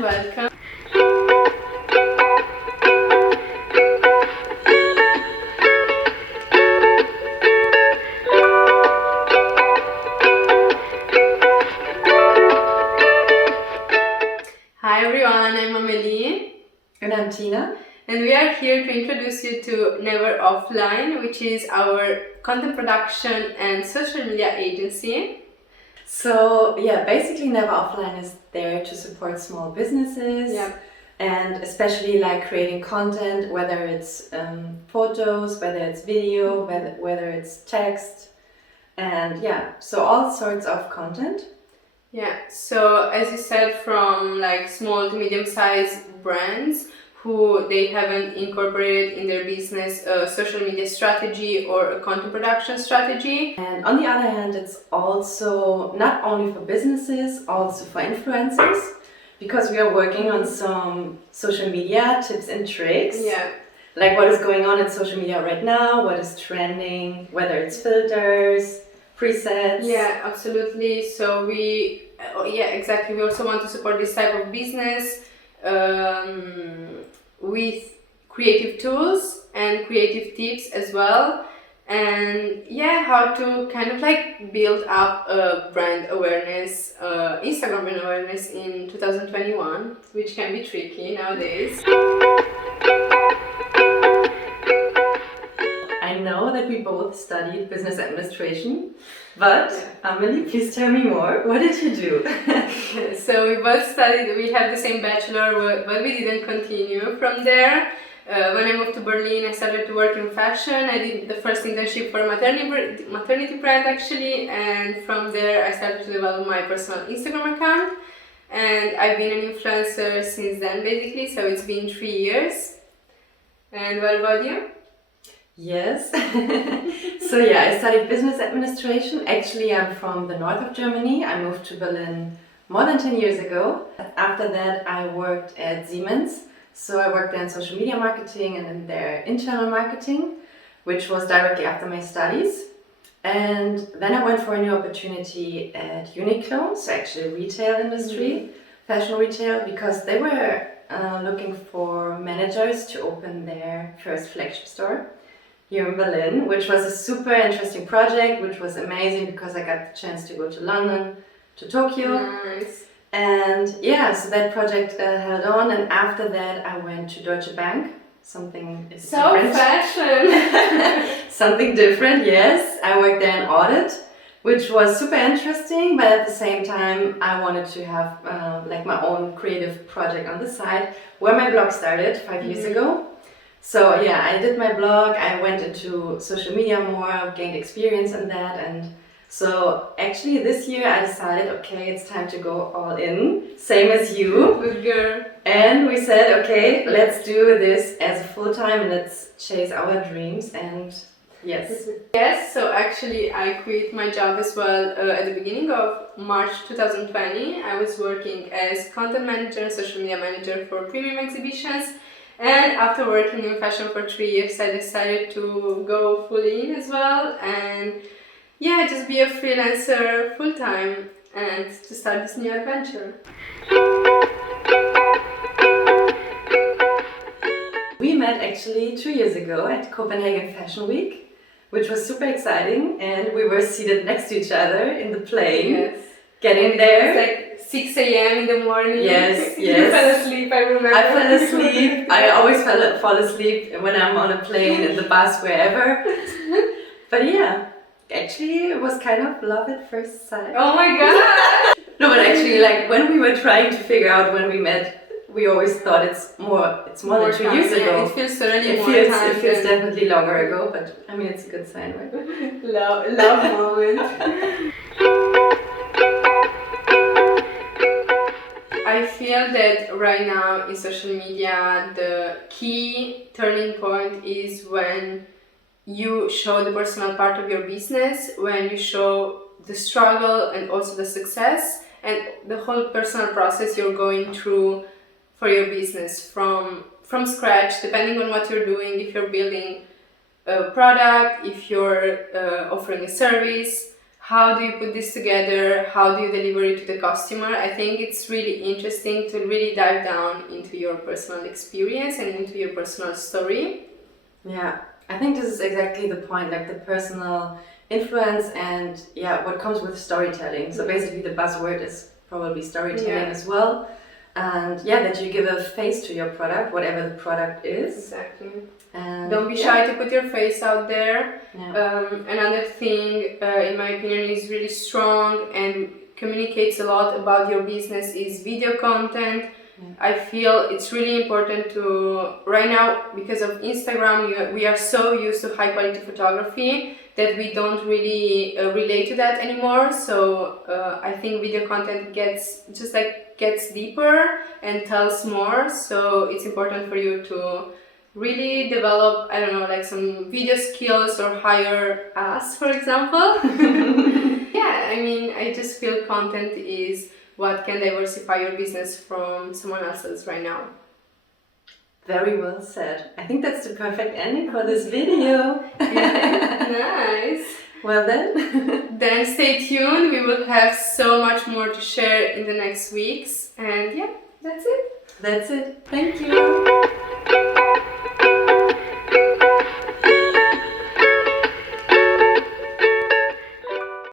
Welcome. Hi everyone, I'm Amelie. And I'm Tina. And we are here to introduce you to Never Offline, which is our content production and social media agency. So basically Never Offline is there to support small businesses. And especially like creating content, whether it's photos, whether it's video, whether it's text, and so all sorts of content. So as you said, from like small to medium-sized brands who they haven't incorporated in their business a social media strategy or a content production strategy. And on the other hand, it's also not only for businesses, also for influencers, because we are working on some social media tips and tricks. Like what is going on in social media right now, what is trending, whether it's filters, presets. Absolutely. So we also want to support this type of business with creative tools and creative tips as well, and how to kind of like build up a brand awareness, Instagram brand awareness in 2021, which can be tricky nowadays. I know that we both studied business administration, but Amelie, please tell me more. What did you do? So we both studied, we have the same bachelor, but we didn't continue from there. When I moved to Berlin, I started to work in fashion. I did the first internship for a maternity brand actually, and from there I started to develop my personal Instagram account. And I've been an influencer since then basically, so it's been 3 years. And what about you? Yes. So I studied business administration. Actually, I'm from the north of Germany. I moved to Berlin more than 10 years ago. After that, I worked at Siemens. So I worked there in social media marketing and in their internal marketing, which was directly after my studies. And then I went for a new opportunity at Uniqlo, so actually retail industry, fashion retail, because they were looking for managers to open their first flagship store here in Berlin, which was a super interesting project, which was amazing because I got the chance to go to London, to Tokyo. Nice. And so that project held on, and after that I went to Deutsche Bank. Something different. Fashion! Something different, yes. I worked there in audit, which was super interesting, but at the same time I wanted to have like my own creative project on the side, where my blog started 5 years ago. So I did my blog, I went into social media more, gained experience in that, and so actually this year I decided, okay, it's time to go all in, same as you. Good girl. And we said, okay, let's do this as a full-time and let's chase our dreams, and yes. Yes, so actually I quit my job as well at the beginning of March 2020. I was working as content manager and social media manager for premium exhibitions. And after working in fashion for 3 years, I decided to go full in as well and just be a freelancer full time and to start this new adventure. We met actually 2 years ago at Copenhagen Fashion Week, which was super exciting, and we were seated next to each other in the plane, getting there. It's like 6 a.m. in the morning. Yes. You fell asleep, I remember. I fell asleep. I always fall asleep when I'm on a plane, in the bus, wherever. But actually it was kind of love at first sight. Oh my god! No, but actually, like when we were trying to figure out when we met, we always thought it's more than 2 years ago. It feels certainly It feels definitely longer ago, but I mean it's a good sign, right? Love moment. I feel that right now in social media the key turning point is when you show the personal part of your business, when you show the struggle and also the success and the whole personal process you're going through for your business from scratch, depending on what you're doing, if you're building a product, if you're offering a service, how do you put this together, how do you deliver it to the customer. I think it's really interesting to really dive down into your personal experience and into your personal story. Yeah, I think this is exactly the point, like the personal influence and what comes with storytelling. So basically the buzzword is probably storytelling as well. And that you give a face to your product, whatever the product is. Exactly. And don't be shy to put your face out there. Yeah. Another thing, in my opinion, is really strong and communicates a lot about your business is video content. I feel it's really important to, right now, because of Instagram, we are so used to high quality photography that we don't really relate to that anymore. So I think video content gets deeper and tells more. So it's important for you to really develop, I don't know, like some video skills or hire us, for example. Yeah, I mean, I just feel content is what can diversify your business from someone else's right now. Very well said. I think that's the perfect ending for this video. Nice. Well then. Then stay tuned. We will have so much more to share in the next weeks. And yeah, that's it. That's it. Thank you.